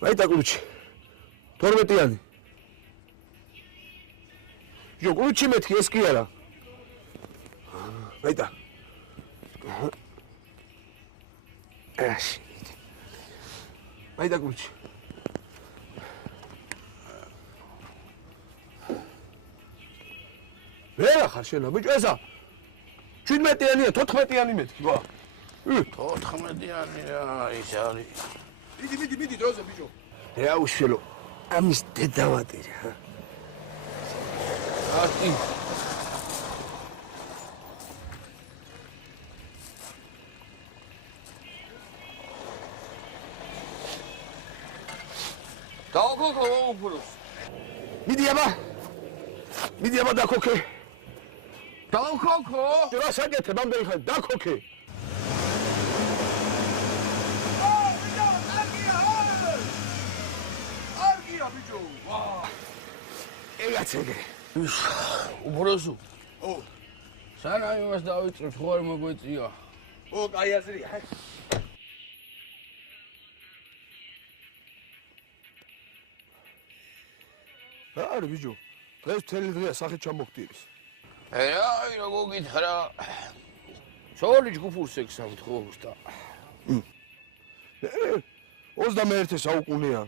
Maita kluči. 12-იანი. Jo, kluči mეთქი ეს კი არა. Maita. Აში. Maita kluči. ვერა ხარ შენ, ბიჭო ესა. 17-იანია, 14-იანი მეთქი, ვა. 14-იანია ის არის. მიდი, დროზე ბიჭო. რა უშველო. ამის დედავატი რა. აკი. დაუქოქო უფროს. მიდი აბა დაქოქე. დაუქოქო. რა საგეთებ ამდენი ხანი დაქოქე. ბიჭო, ვა. ეგაცეგე. უბროსო. ო. სანამ იმას დავიწყებ, ხო არ მოგვეწია. ო, კაი აზრია. რა არის ბიჭო? დღეს მთელი დღეა სახით ჩამოგტირის. აი, როგორ გითხრა. შორი ჯგუფურს ექსავთ ხო უბრალოდ. 21 საუკუნეა.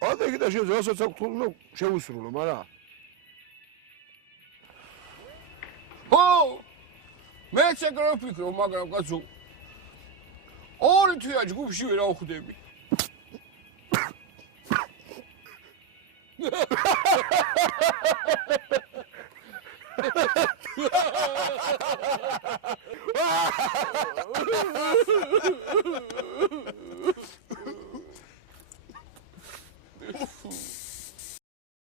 ადეგი და შენ რასაც აქვს თქო შევუსრულო, მაგრამ ო! მეც ეგრე ვფიქრო, მაგრამ კაცო. ორი თვეა ჯგუფში ვერ ავხვდები.